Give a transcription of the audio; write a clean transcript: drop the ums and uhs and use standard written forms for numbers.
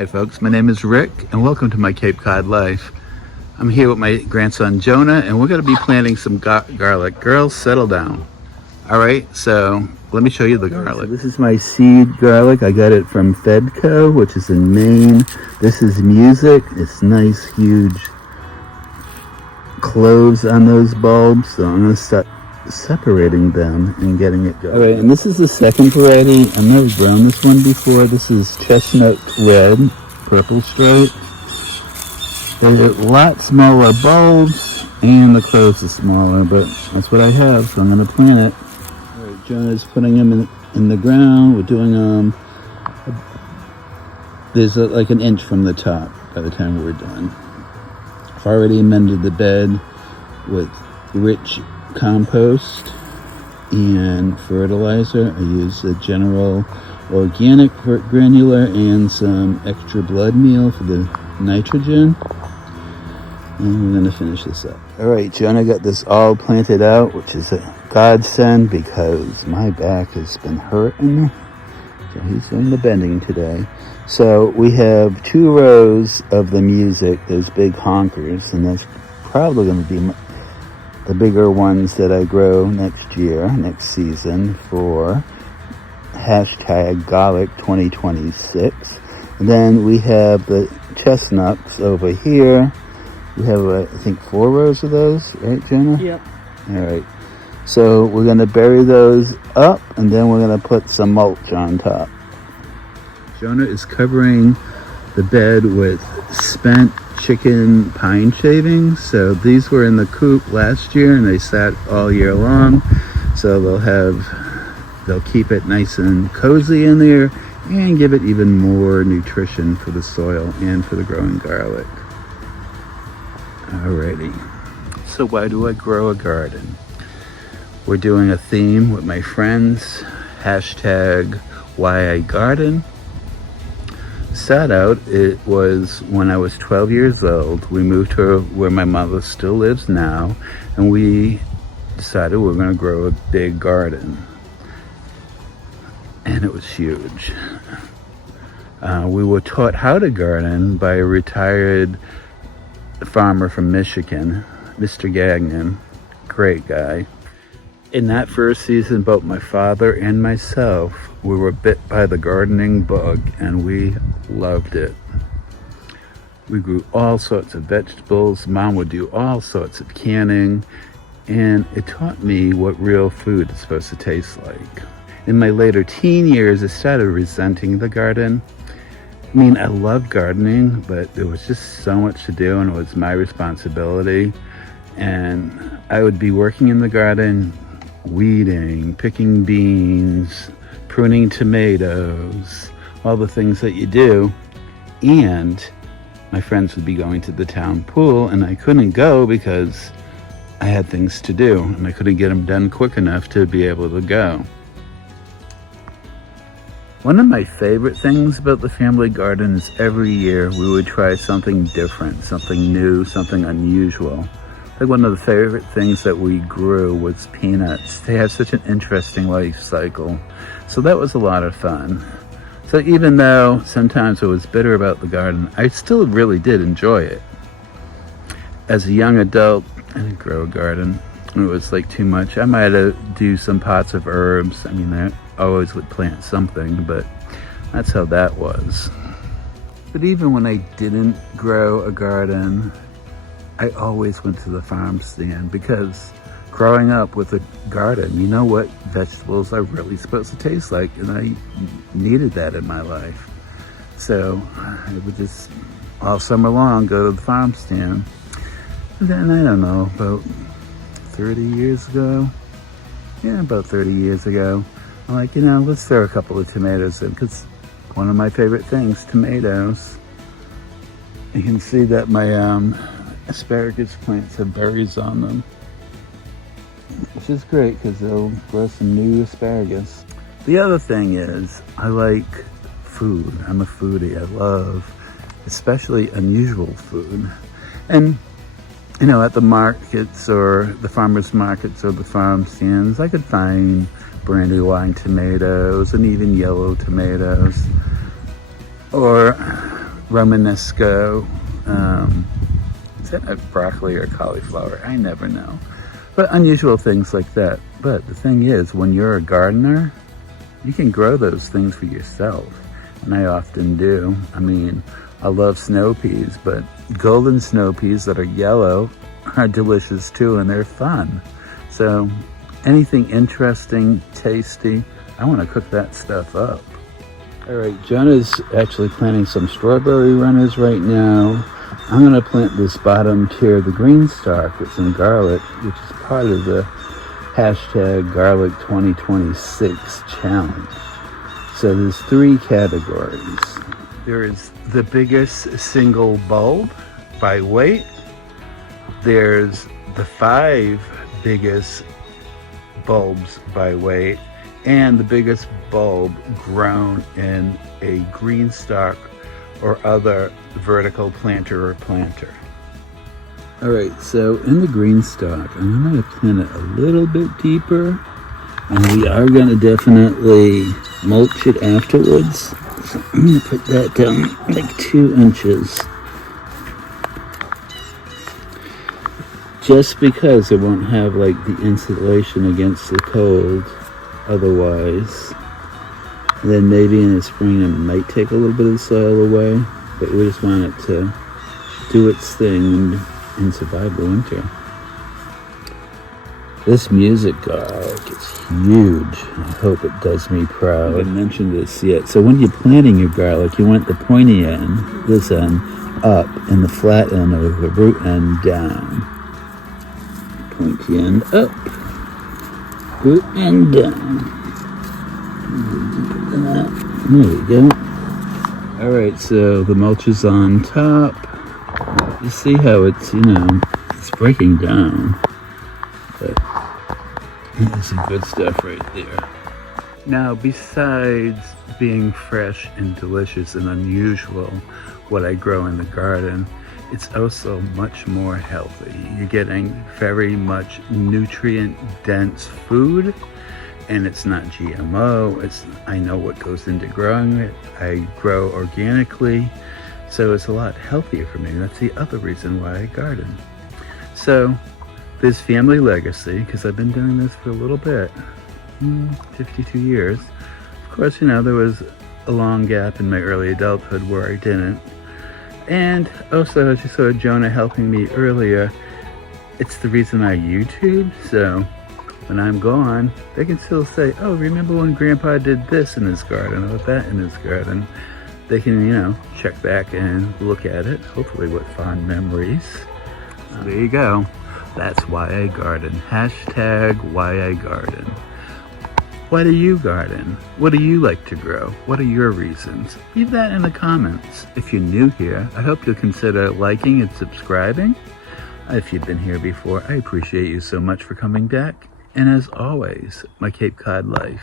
Hey folks, my name is Rick and welcome to my Cape Cod life. I'm here with my grandson Jonah and we're going to be planting some garlic. Girls, settle down. Alright, so let me show you the garlic. So this is my seed garlic. I got it from Fedco, which is in Maine. This is Music. It's nice, huge cloves on those bulbs. So I'm going to start separating them and getting it going. Alright, and this is the second variety. I've never grown this one before. This is Chestnut Red, purple stripe. They're a lot smaller bulbs and the cloves are smaller, but that's what I have, so I'm going to plant it. Alright, Jonah's putting them in the ground. We're doing there's like an inch from the top by the time we're done. I've already amended the bed with rich compost and fertilizer. I use a general organic granular and some extra blood meal for the nitrogen. And we're going to finish this up. Alright, Jonah got this all planted out, which is a godsend because my back has been hurting. So he's doing the bending today. So we have 2 rows of the Music, those big honkers, and that's probably going to be the bigger ones that I grow next season for #garlic 2026. And then we have the chestnuts over here. We have, I think, 4 rows of those, right, Jonah? Yep. All right. So we're going to bury those up, and then we're going to put some mulch on top. Jonah is covering the bed with spent chicken pine shavings. So these were in the coop last year and they sat all year long. So they'll keep it nice and cozy in there and give it even more nutrition for the soil and for the growing garlic. Alrighty. So why do I grow a garden? We're doing a theme with my friends, #why I garden. Start out, it was when I was 12 years old. We moved to where my mother still lives now, and we decided we were going to grow a big garden. And it was huge. We were taught how to garden by a retired farmer from Michigan, Mr. Gagnon, great guy. In that first season, both my father and myself, we were bit by the gardening bug and we loved it. We grew all sorts of vegetables. Mom would do all sorts of canning, and it taught me what real food is supposed to taste like. In my later teen years, I started resenting the garden. I mean, I loved gardening, but there was just so much to do and it was my responsibility. And I would be working in the garden, weeding, picking beans, pruning tomatoes, all the things that you do. And my friends would be going to the town pool and I couldn't go because I had things to do and I couldn't get them done quick enough to be able to go. One of my favorite things about the family garden is every year we would try something different, something new, something unusual. Like one of the favorite things that we grew was peanuts. They have such an interesting life cycle. So that was a lot of fun. So even though sometimes I was bitter about the garden, I still really did enjoy it. As a young adult, I didn't grow a garden. It was like too much. I might do some pots of herbs. I mean, I always would plant something, but that's how that was. But even when I didn't grow a garden, I always went to the farm stand because growing up with a garden, you know what vegetables are really supposed to taste like, and I needed that in my life. So I would just all summer long go to the farm stand. And then, I don't know, about 30 years ago, about 30 years ago, I'm like, let's throw a couple of tomatoes in because one of my favorite things, tomatoes. You can see that my asparagus plants have berries on them, which is great because they'll grow some new asparagus. The other thing is I like food. I'm a foodie. I love especially unusual food. And at the markets or the farmers markets or the farm stands, I could find brandywine tomatoes and even yellow tomatoes. Or Romanesco. Is that broccoli or cauliflower? I never know. But unusual things like that. But the thing is, when you're a gardener, you can grow those things for yourself. And I often do. I mean, I love snow peas, but golden snow peas that are yellow are delicious too, and they're fun. So anything interesting, tasty, I want to cook that stuff up. All right, Jonah's actually planting some strawberry runners right now. I'm going to plant this bottom tier of the green stalk with some garlic, which is part of the hashtag Garlic 2026 challenge. So there's 3 categories. There is the biggest single bulb by weight. There's the 5 biggest bulbs by weight, and the biggest bulb grown in a green stalk or other vertical planter or planter. All right, so in the green stalk, I'm going to plant it a little bit deeper, and we are going to definitely mulch it afterwards. So I'm going to put that down like 2 inches. Just because it won't have like the insulation against the cold otherwise. And then maybe in the spring it might take a little bit of the soil away, but we just want it to do its thing and survive the winter. This music garlic is huge. I hope it does me proud. I haven't mentioned this yet. So when you're planting your garlic, you want the pointy end, this end, up, and the flat end or the root end down. Pointy end up, root end down. There we go. All right, so the mulch is on top. You see how it's, it's breaking down. But there's some good stuff right there. Now, besides being fresh and delicious and unusual, what I grow in the garden, it's also much more healthy. You're getting very much nutrient-dense food, and it's not GMO. I know what goes into growing it. I grow organically, so it's a lot healthier for me. That's the other reason why I garden. So there's family legacy, because I've been doing this for a little bit, 52 years. Of course, there was a long gap in my early adulthood where I didn't. And also, as you saw Jonah helping me earlier, it's the reason I YouTube. So when I'm gone, they can still say, oh, remember when Grandpa did this in his garden or that in his garden? They can, check back and look at it, hopefully with fond memories. So there you go. That's why I garden. Hashtag why I garden. Why do you garden? What do you like to grow? What are your reasons? Leave that in the comments. If you're new here, I hope you'll consider liking and subscribing. If you've been here before, I appreciate you so much for coming back. And as always, my Cape Cod life.